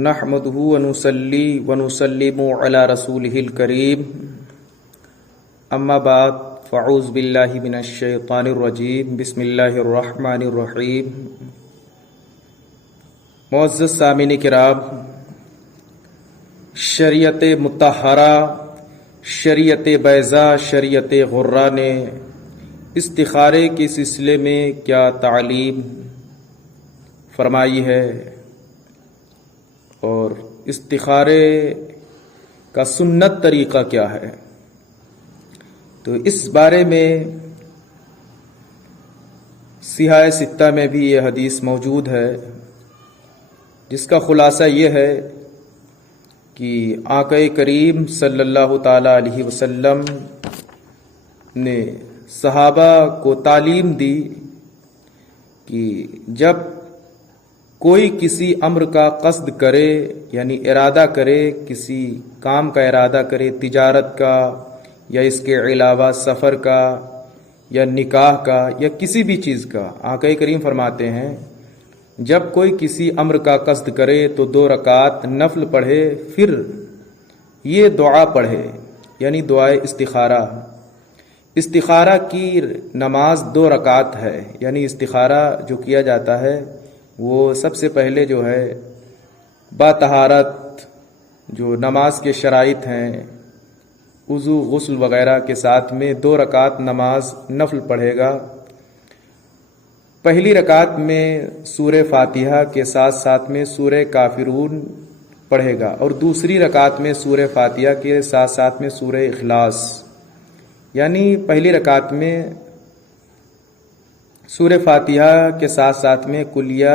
نحمده ونصلي ونسلم على رسوله الكريم اما بعد فاعوذ بالله من الشیطان الرجیم بسم اللہ الرحمن الرحیم۔ معزز سامعین کرام، شریعت مطہرہ، شریعت بیضاء، شریعت غرہ نے استخارے کے سلسلے میں کیا تعلیم فرمائی ہے اور استخارے کا سنت طریقہ کیا ہے، تو اس بارے میں صحیح ستہ میں بھی یہ حدیث موجود ہے، جس کا خلاصہ یہ ہے کہ آقا کریم صلی اللہ تعالی علیہ وسلم نے صحابہ کو تعلیم دی کہ جب کوئی کسی امر کا قصد کرے، یعنی ارادہ کرے، کسی کام کا ارادہ کرے، تجارت کا یا اس کے علاوہ سفر کا یا نکاح کا یا کسی بھی چیز کا، آقا کریم فرماتے ہیں جب کوئی کسی امر کا قصد کرے تو 2 رکعت نفل پڑھے، پھر یہ دعا پڑھے، یعنی دعائے استخارہ۔ استخارہ کی نماز 2 رکعت ہے، یعنی استخارہ جو کیا جاتا ہے وہ سب سے پہلے جو ہے با طہارت، جو نماز کے شرائط ہیں، وضو غسل وغیرہ کے ساتھ میں 2 رکعت نماز نفل پڑھے گا۔ پہلی رکعت میں سورہ فاتحہ کے ساتھ ساتھ میں سورہ کافرون پڑھے گا، اور دوسری رکعت میں سورہ فاتحہ کے ساتھ ساتھ میں سورہ اخلاص، یعنی پہلی رکعت میں سورہ فاتحہ کے ساتھ ساتھ میں قل یا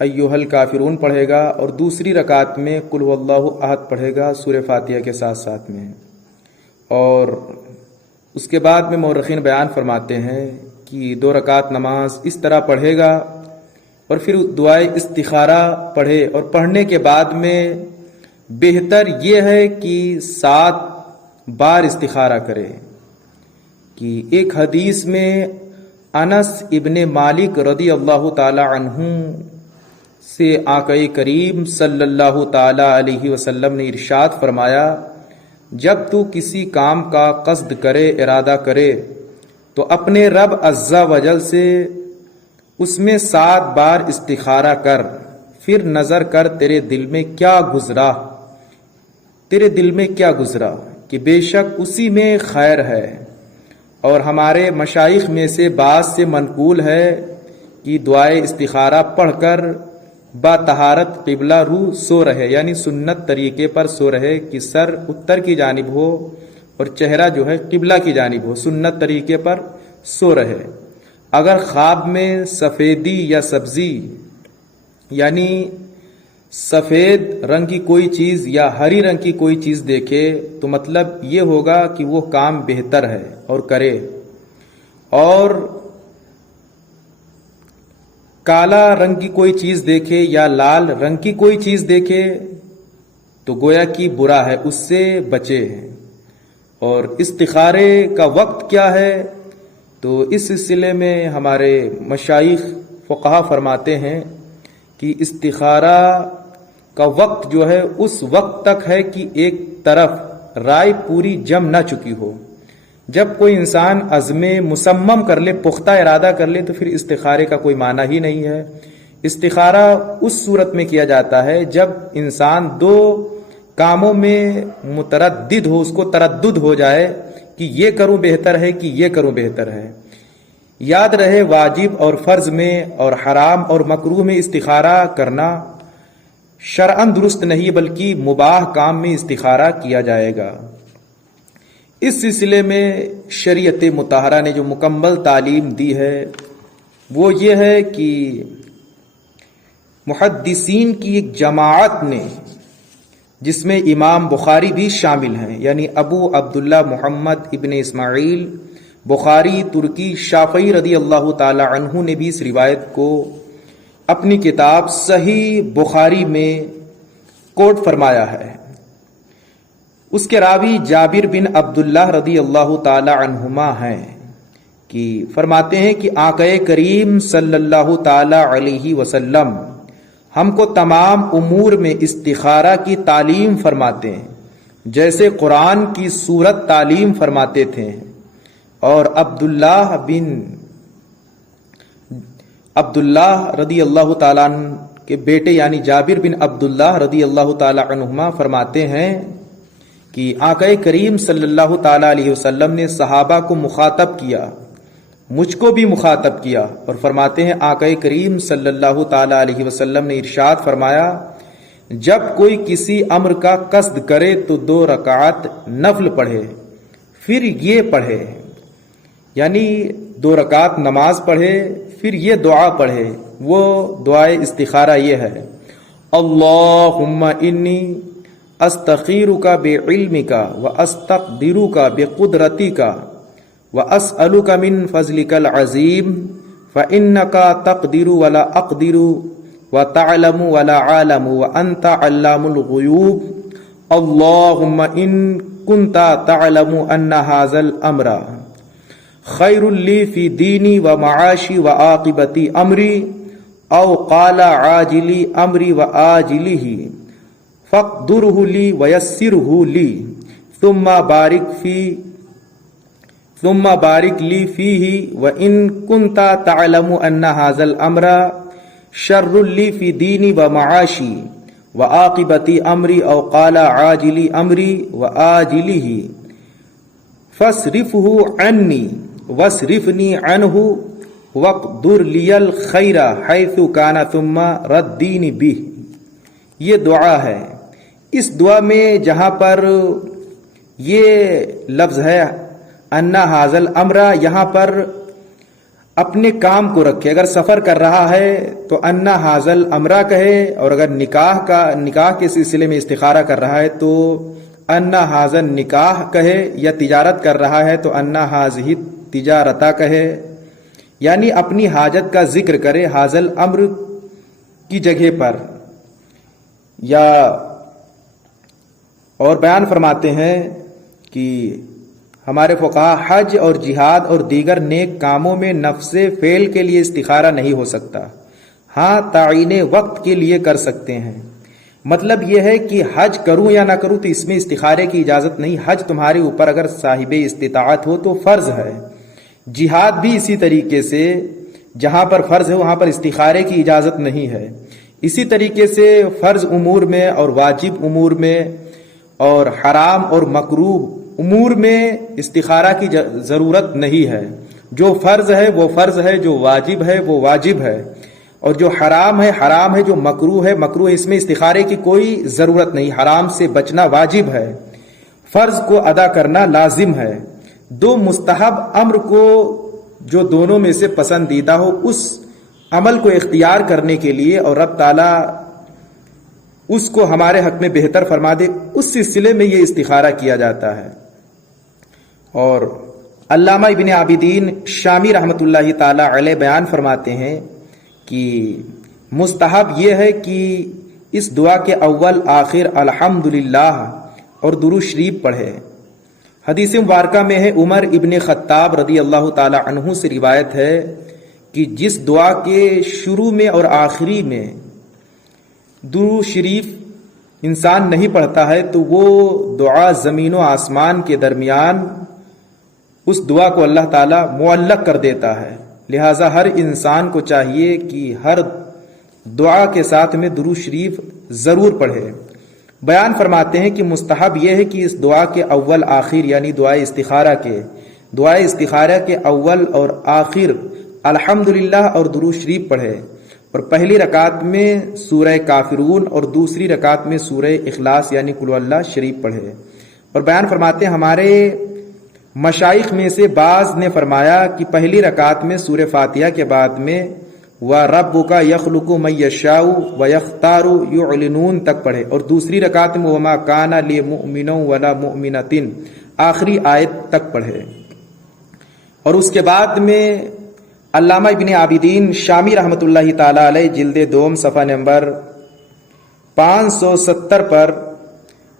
ایھا الکافرون پڑھے گا، اور دوسری رکعت میں قل ھو اللہ احد پڑھے گا سورہ فاتحہ کے ساتھ ساتھ میں۔ اور اس کے بعد میں مورخین بیان فرماتے ہیں کہ 2 رکعت نماز اس طرح پڑھے گا، اور پھر دعائے استخارہ پڑھے، اور پڑھنے کے بعد میں بہتر یہ ہے کہ 7 بار استخارہ کرے۔ کہ ایک حدیث میں انس ابن مالک رضی اللہ تعالی عنہ سے آقا کریم صلی اللہ تعالی علیہ وسلم نے ارشاد فرمایا، جب تو کسی کام کا قصد کرے، ارادہ کرے، تو اپنے رب عز و جل سے اس میں 7 بار استخارہ کر، پھر نظر کر تیرے دل میں کیا گزرا، تیرے دل میں کیا گزرا، کہ بے شک اسی میں خیر ہے۔ اور ہمارے مشائخ میں سے بعض سے منقول ہے کہ دعائے استخارہ پڑھ کر با طہارت قبلہ رو سو رہے، یعنی سنت طریقے پر سو رہے کہ سر اتر کی جانب ہو اور چہرہ جو ہے قبلہ کی جانب ہو، سنت طریقے پر سو رہے۔ اگر خواب میں سفیدی یا سبزی، یعنی سفید رنگ کی کوئی چیز یا ہری رنگ کی کوئی چیز دیکھے تو مطلب یہ ہوگا کہ وہ کام بہتر ہے اور کرے۔ اور کالا رنگ کی کوئی چیز دیکھے یا لال رنگ کی کوئی چیز دیکھے تو گویا کہ برا ہے، اس سے بچے۔ اور استخارے کا وقت کیا ہے، تو اس سلسلے میں ہمارے مشائخ فقہا فرماتے ہیں کہ استخارہ کا وقت جو ہے اس وقت تک ہے کہ ایک طرف رائے پوری جم نہ چکی ہو۔ جب کوئی انسان عزم مصمم کر لے، پختہ ارادہ کر لے، تو پھر استخارے کا کوئی معنی ہی نہیں ہے۔ استخارہ اس صورت میں کیا جاتا ہے جب انسان 2 کاموں میں متردد ہو، اس کو تردد ہو جائے کہ یہ کروں بہتر ہے کہ یہ کروں بہتر ہے۔ یاد رہے واجب اور فرض میں اور حرام اور مکروہ میں استخارہ کرنا شرعاً درست نہیں، بلکہ مباح کام میں استخارہ کیا جائے گا۔ اس سلسلے میں شریعت مطہرہ نے جو مکمل تعلیم دی ہے وہ یہ ہے کہ محدثین کی ایک جماعت نے، جس میں امام بخاری بھی شامل ہیں، یعنی ابو عبداللہ محمد ابن اسماعیل بخاری ترکی شافعی رضی اللہ تعالی عنہ نے بھی اس روایت کو اپنی کتاب صحیح بخاری میں کوٹ فرمایا ہے۔ اس کے راوی جابر بن عبداللہ رضی اللہ تعالی عنہما ہیں کہ فرماتے ہیں کہ آقا کریم صلی اللہ تعالی علیہ وسلم ہم کو تمام امور میں استخارہ کی تعلیم فرماتے ہیں، جیسے قرآن کی سورت تعلیم فرماتے تھے۔ اور عبداللہ رضی اللہ تعالیٰ عنہ کے بیٹے یعنی جابر بن عبداللہ رضی اللہ تعالیٰ عنہما فرماتے ہیں کہ آقا کریم صلی اللہ تعالیٰ علیہ وسلم نے صحابہ کو مخاطب کیا، مجھ کو بھی مخاطب کیا، اور فرماتے ہیں آقا کریم صلی اللہ تعالیٰ علیہ وسلم نے ارشاد فرمایا، جب کوئی کسی امر کا قصد کرے تو 2 رکعت نفل پڑھے، پھر یہ پڑھے، یعنی 2 رکعت نماز پڑھے پھر یہ دعا پڑھے۔ وہ دعائے استخارہ یہ ہے، اللہم انی استخیرک بعلمک واستقدرک بقدرتک واسألک من فضلک العظیم فانک تقدر ولا اقدر وتعلم ولا عالم وانت علام الغیوب اللہم ان کنت تعلم ان ھذا الامر خیر لی فی دینی و معاشی و عاقبتی امری او قال عاجلی امری و آجلہ فاقدرہ لی ویسرہ لی ثم بارک لی فیہ و ان کنت تعلم ان ھذا الامر شر لی فی دینی و معاشی و عاقبتی امری او قال عاجلی امری و آجلہ فاصرفہ عنی وصرفنی عنہ وقدر لی الخیر حیث کان ثم ردینی بہ۔ یہ دعا ہے۔ اس دعا میں جہاں پر یہ لفظ ہے انا ھذا الامر، یہاں پر اپنے کام کو رکھے، اگر سفر کر رہا ہے تو انا ھذا الامر کہے، اور اگر نکاح کے سلسلے میں استخارہ کر رہا ہے تو انا ھذا النکاح کہے، یا تجارت کر رہا ہے تو انا ھذہ تجارتا کہے، یعنی اپنی حاجت کا ذکر کرے ھذا الامر کی جگہ پر۔ یا اور بیان فرماتے ہیں کہ ہمارے فقہا حج اور جہاد اور دیگر نیک کاموں میں نفس فعل کے لیے استخارہ نہیں ہو سکتا، ہاں تعین وقت کے لیے کر سکتے ہیں۔ مطلب یہ ہے کہ حج کروں یا نہ کروں تو اس میں استخارے کی اجازت نہیں، حج تمہارے اوپر اگر صاحب استطاعت ہو تو فرض ہے، جہاد بھی اسی طریقے سے جہاں پر فرض ہے وہاں پر استخارے کی اجازت نہیں ہے۔ اسی طریقے سے فرض امور میں اور واجب امور میں اور حرام اور مکروہ امور میں استخارہ کی ضرورت نہیں ہے۔ جو فرض ہے وہ فرض ہے، جو واجب ہے وہ واجب ہے، اور جو حرام ہے حرام ہے، جو مکروہ ہے مکروہ ہے، اس میں استخارے کی کوئی ضرورت نہیں۔ حرام سے بچنا واجب ہے، فرض کو ادا کرنا لازم ہے۔ 2 مستحب امر کو جو دونوں میں سے پسندیدہ ہو اس عمل کو اختیار کرنے کے لیے، اور رب تعالی اس کو ہمارے حق میں بہتر فرما دے، اس سلسلے میں یہ استخارہ کیا جاتا ہے۔ اور علامہ ابن عابدین شامی رحمۃ اللہ تعالی علیہ بیان فرماتے ہیں کہ مستحب یہ ہے کہ اس دعا کے اول آخر الحمدللہ اور درود شریف پڑھے۔ حدیث مبارکہ میں ہے، عمر ابن خطاب رضی اللہ تعالی عنہ سے روایت ہے کہ جس دعا کے شروع میں اور آخری میں درود شریف انسان نہیں پڑھتا ہے تو وہ دعا زمین و آسمان کے درمیان اس دعا کو اللہ تعالیٰ معلق کر دیتا ہے۔ لہٰذا ہر انسان کو چاہیے کہ ہر دعا کے ساتھ میں درود شریف ضرور پڑھے۔ بیان فرماتے ہیں کہ مستحب یہ ہے کہ اس دعا کے اول آخر یعنی دعائے استخارہ کے اول اور آخر الحمدللہ اور درود شریف پڑھے، اور پہلی رکعت میں سورہ کافرون اور دوسری رکعت میں سورہ اخلاص یعنی قل اللہ شریف پڑھے۔ اور بیان فرماتے ہیں ہمارے مشائخ میں سے بعض نے فرمایا کہ پہلی رکعت میں سورہ فاتحہ کے بعد میں وَرَبُّكَ يَخْلُقُ مَن يَشَاءُ وَيَخْتَارُ يُعْلِنُونَ تک پڑھے، اور دوسری رکعت میں وَمَا كَانَ لِمُؤْمِنٍ وَلَا مُؤْمِنَةٍ آخری آیت تک پڑھے۔ اور اس کے بعد میں علامہ ابن عابدین شامی رحمۃ اللہ تعالی علیہ جلد دوم صفحہ نمبر 570 پر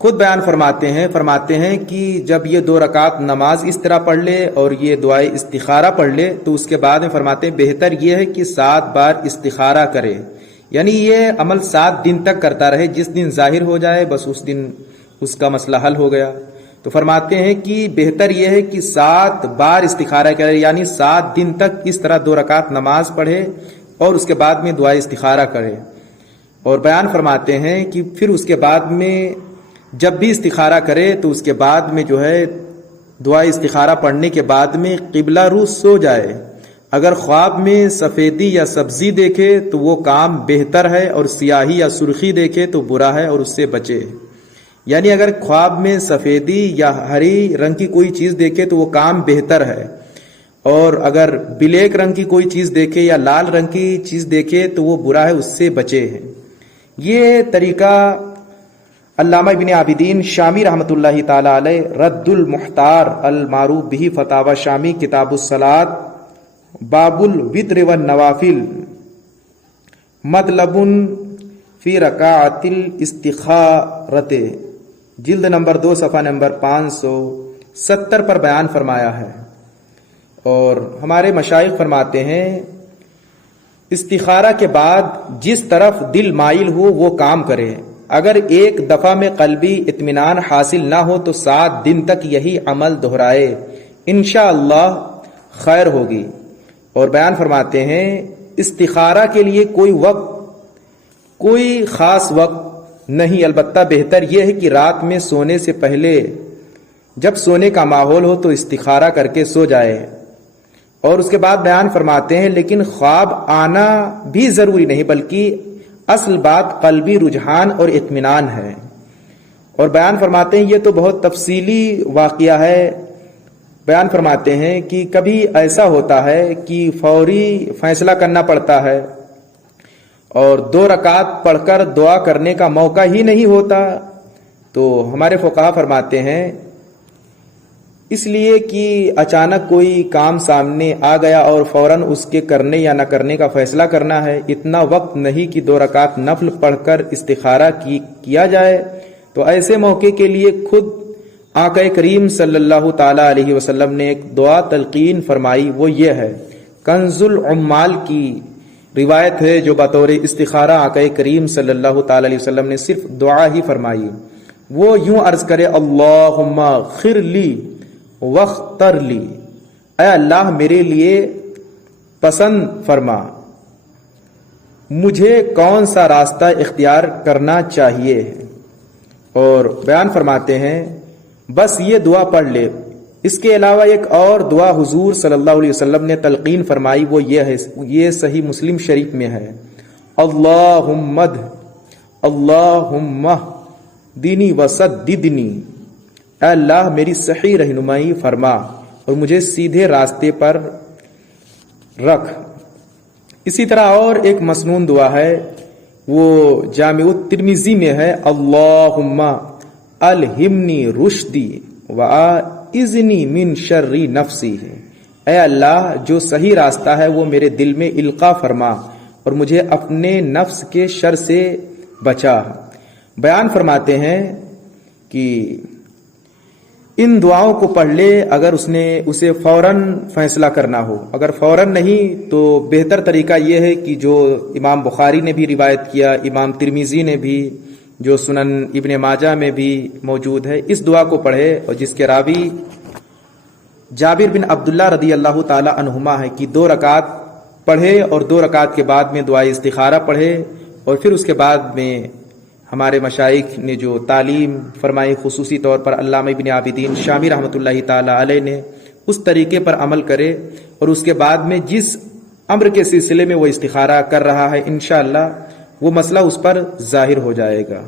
خود بیان فرماتے ہیں کہ جب یہ 2 رکعت نماز اس طرح پڑھ لے اور یہ دعائے استخارہ پڑھ لے تو اس کے بعد میں فرماتے ہیں بہتر یہ ہے کہ 7 بار استخارہ کرے، یعنی یہ عمل 7 دن تک کرتا رہے، جس دن ظاہر ہو جائے بس اس دن اس کا مسئلہ حل ہو گیا۔ تو فرماتے ہیں کہ بہتر یہ ہے کہ 7 بار استخارہ کرے، یعنی 7 دن تک اس طرح 2 رکعت نماز پڑھے اور اس کے بعد میں دعا استخارہ کرے۔ اور بیان فرماتے ہیں کہ پھر اس کے بعد میں جب بھی استخارہ کرے تو اس کے بعد میں جو ہے دعا استخارہ پڑھنے کے بعد میں قبلہ رو سو جائے۔ اگر خواب میں سفیدی یا سبزی دیکھے تو وہ کام بہتر ہے، اور سیاہی یا سرخی دیکھے تو برا ہے اور اس سے بچے۔ یعنی اگر خواب میں سفیدی یا ہری رنگ کی کوئی چیز دیکھے تو وہ کام بہتر ہے، اور اگر بلیک رنگ کی کوئی چیز دیکھے یا لال رنگ کی چیز دیکھے تو وہ برا ہے، اس سے بچے ہیں۔ یہ طریقہ علامہ ابن عابدین شامی رحمۃ اللہ تعالی علیہ رد المحتار المعروف بہ فتاوی شامی کتاب الصلاۃ باب الوتر والنوافل مطلب فی رکعۃ الاستخارۃ جلد نمبر 2 صفحہ نمبر 570 پر بیان فرمایا ہے۔ اور ہمارے مشائخ فرماتے ہیں استخارہ کے بعد جس طرف دل مائل ہو وہ کام کرے۔ اگر ایک دفعہ میں قلبی اطمینان حاصل نہ ہو تو 7 دن تک یہی عمل دہرائے، انشاءاللہ خیر ہوگی۔ اور بیان فرماتے ہیں استخارہ کے لیے کوئی خاص وقت نہیں، البتہ بہتر یہ ہے کہ رات میں سونے سے پہلے جب سونے کا ماحول ہو تو استخارہ کر کے سو جائے۔ اور اس کے بعد بیان فرماتے ہیں لیکن خواب آنا بھی ضروری نہیں، بلکہ اصل بات قلبی رجحان اور اطمینان ہے۔ اور بیان فرماتے ہیں یہ تو بہت تفصیلی واقعہ ہے۔ بیان فرماتے ہیں کہ کبھی ایسا ہوتا ہے کہ فوری فیصلہ کرنا پڑتا ہے اور 2 رکعت پڑھ کر دعا کرنے کا موقع ہی نہیں ہوتا، تو ہمارے فقہا فرماتے ہیں اس لیے کہ اچانک کوئی کام سامنے آ گیا اور فوراً اس کے کرنے یا نہ کرنے کا فیصلہ کرنا ہے، اتنا وقت نہیں کہ 2 رکعت نفل پڑھ کر استخارہ کیا جائے، تو ایسے موقع کے لیے خود آقا کریم صلی اللہ تعالی علیہ وسلم نے ایک دعا تلقین فرمائی، وہ یہ ہے، کنز العمال کی روایت ہے جو بطور استخارہ آقا کریم صلی اللہ تعالی علیہ وسلم نے صرف دعا ہی فرمائی۔ وہ یوں عرض کرے اللہم اغفر لی واختر لی، اے اللہ میرے لیے پسند فرما، مجھے کون سا راستہ اختیار کرنا چاہیے۔ اور بیان فرماتے ہیں بس یہ دعا پڑھ لے۔ اس کے علاوہ ایک اور دعا حضور صلی اللہ علیہ وسلم نے تلقین فرمائی، وہ یہ ہے، یہ صحیح مسلم شریف میں ہے، اللہم دینی وسددنی، اے اللہ میری صحیح رہنمائی فرما اور مجھے سیدھے راستے پر رکھ۔ اسی طرح اور ایک مسنون دعا ہے، وہ جامع الترمذی میں ہے، اللہم الہمنی رشدی واعذنی من شر نفسی، اے اللہ جو صحیح راستہ ہے وہ میرے دل میں القاء فرما اور مجھے اپنے نفس کے شر سے بچا۔ بیان فرماتے ہیں کہ ان دعاؤں کو پڑھ لے اگر اسے فوراً فیصلہ کرنا ہو، اگر فوراً نہیں تو بہتر طریقہ یہ ہے کہ جو امام بخاری نے بھی روایت کیا، امام ترمذی نے بھی، جو سنن ابن ماجہ میں بھی موجود ہے، اس دعا کو پڑھے، اور جس کے راوی جابر بن عبداللہ رضی اللہ تعالی عنہما ہے کہ 2 رکعت پڑھے اور 2 رکعت کے بعد میں دعا استخارہ پڑھے، اور پھر اس کے بعد میں ہمارے مشائخ نے جو تعلیم فرمائی، خصوصی طور پر علامہ ابن عابدین شامی رحمۃ اللہ تعالی علیہ نے، اس طریقے پر عمل کرے، اور اس کے بعد میں جس امر کے سلسلے میں وہ استخارہ کر رہا ہے انشاءاللہ وہ مسئلہ اس پر ظاہر ہو جائے گا۔